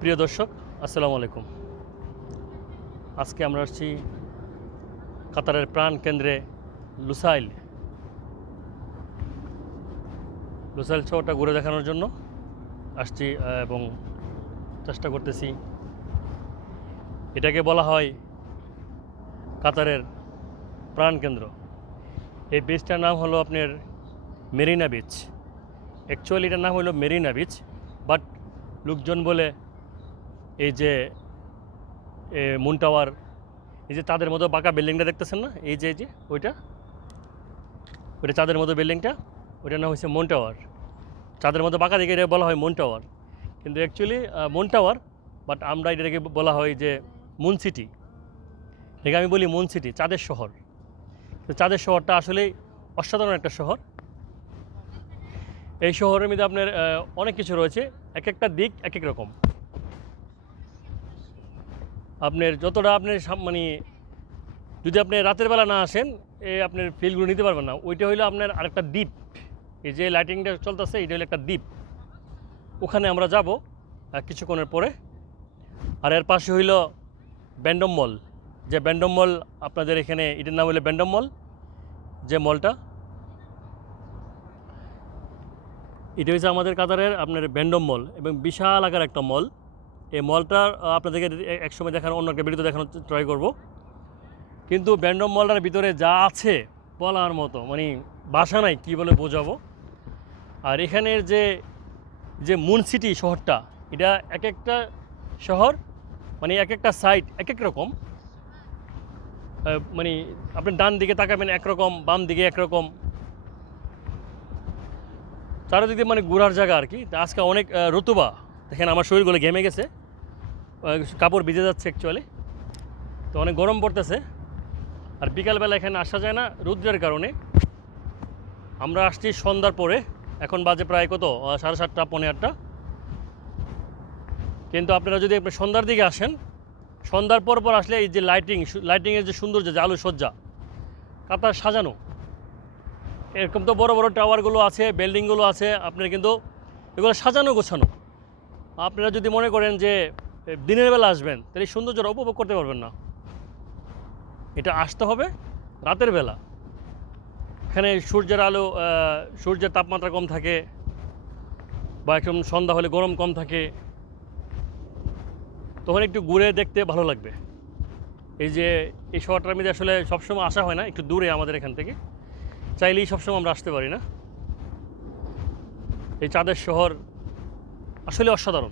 প্রিয় দর্শক, আসসালামু আলাইকুম। আজকে আমরা আসছি কাতারের প্রাণ কেন্দ্রে লুসাইল। লুসাইল শহরটা ঘুরে দেখানোর জন্য আসছি এবং চেষ্টা করতেছি। এটাকে বলা হয় কাতারের প্রাণ কেন্দ্র। এই বিচটার নাম হলো আপনার মেরিনা বিচ অ্যাকচুয়ালি এটার নাম হলো মেরিনা বিচ বাট লোকজন বলে এই যে মুন টাওয়ার এই যে তাদের মতো বাঁকা বিল্ডিংটা দেখতেছেন না? এই যে এই যে, ওইটা? ওইটা চাঁদের মতো বিল্ডিংটা? ওইটার নাম হচ্ছে মুন টাওয়ার চাঁদের মতো বাঁকা দিকে এটা বলা হয় মুন টাওয়ার কিন্তু অ্যাকচুয়ালি মুন টাওয়ার বাট আমরা এটাকে বলা হয় যে মুন সিটি এটাকে আমি বলি মুন সিটি চাঁদের শহর। তো চাঁদের শহরটা আসলেই অসাধারণ একটা শহর। এই শহরের মধ্যে আপনার অনেক কিছু রয়েছে। এক একটা দিক এক এক রকম। আপনার যতটা আপনার সাম- মানে যদি আপনি রাতের বেলা না আসেন, এ আপনার ফিলগুলো নিতে পারবেন না। ওইটা হইল আপনার আরেকটা দ্বীপ। এই যে লাইটিংটা চলতেছে, এটা হলো একটা দ্বীপ। ওখানে আমরা যাব কিছুক্ষণের পরে। আর এর পাশে হইল ব্যান্ডম মল যে ব্যান্ডম মল আপনাদের এখানে, এটার নাম হলো ব্যান্ডম মল যে মলটা এটা হচ্ছে আমাদের কাতারের আপনার ব্যান্ডম মল এবং বিশাল আকার একটা মল এই মলটা আপনাদেরকে একসময় দেখানো, অন্য একটা ভিডিওতে দেখানোর ট্রাই করব। কিন্তু ব্যান্ডম মলটার ভিতরে যা আছে, বলার মতো মানে বাসা নাই, কী বলে বোঝাবো? আর এখানের যে যে মুন সিটি শহরটা, এটা এক একটা শহর মানে এক একটা সাইড এক এক রকম। মানে আপনি ডান দিকে তাকাবেন একরকম, বাম দিকে একরকম। চারিদিকে মানে ঘোরার জায়গা আর কি। আজকে অনেক রতুবা। দেখেন আমার শরীরগুলো ঘেমে গেছে। কাপড় ভিজে যাচ্ছে অ্যাকচুয়ালি তো অনেক গরম পড়তেছে। আর বিকালবেলা এখানে আসা যায় না রুদ্রের কারণে। আমরা আসছি সন্ধ্যার পরে। এখন বাজে প্রায় কত? সাড়ে সাতটা পনেরো আটটা। কিন্তু আপনারা যদি আপনি সন্ধ্যার দিকে আসেন, সন্ধ্যার পর পর আসলে এই যে লাইটিং লাইটিংয়ের যে সৌন্দর্য, যে আলো সজ্জা কাতার সাজানো। এরকম তো বড় বড় টাওয়ারগুলো আছে বিল্ডিংগুলো আছে, আপনার কিন্তু এগুলো সাজানো গোছানো। আপনারা যদি মনে করেন যে দিনের বেলা আসবেন, তাহলে এই সৌন্দর্যটা উপভোগ করতে পারবেন না। এটা আসতে হবে রাতের বেলা। এখানে সূর্যের আলো সূর্যের তাপমাত্রা কম থাকে বা একদম সন্ধ্যা হলে গরম কম থাকে। তখন একটু ঘুরে দেখতে ভালো লাগবে। এই যে, এই শহরটার মধ্যে আসলে সবসময় আসা হয় না, একটু দূরে আমাদের এখান থেকে। চাইলেই সবসময় আমরা আসতে পারি না। এই চাঁদের শহর আসলে অসাধারণ।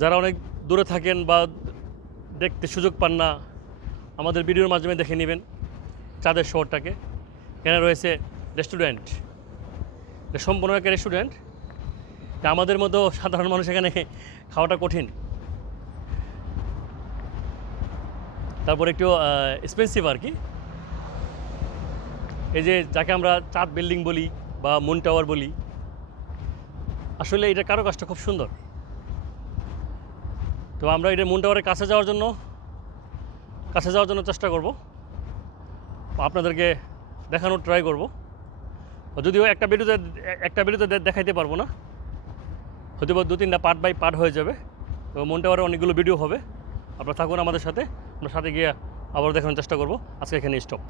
যারা অনেক দূরে থাকেন বা দেখতে সুযোগ পান না, আমাদের ভিডিওর মাধ্যমে দেখে নেবেন চাঁদের শহরটাকে। এখানে রয়েছে রেস্টুরেন্ট সম্পূর্ণ একটা রেস্টুরেন্ট। আমাদের মতো সাধারণ মানুষ এখানে খাওয়াটা কঠিন। তারপর একটু এক্সপেন্সিভ আর কি। এই যে যাকে আমরা চাঁদ বিল্ডিং বলি বা মুন টাওয়ার বলি, আসলে এটা কারও কাজটা খুব সুন্দর। তো আমরা এটা মুন টাওয়ারের কাছে যাওয়ার জন্য, কাছে যাওয়ার জন্য চেষ্টা করব। আপনাদেরকে দেখানোর ট্রাই করব। যদিও একটা ভিডিওতে একটা ভিডিওতে দেখাইতে পারব না। হয়তো দু তিনটা পার্ট বাই পার্ট হয়ে যাবে। তো মুন অনেকগুলো ভিডিও হবে। আপনারা থাকুন আমাদের সাথে। আমরা সাথে গিয়ে আবার দেখানোর চেষ্টা করব। আজকে এখানে স্টপ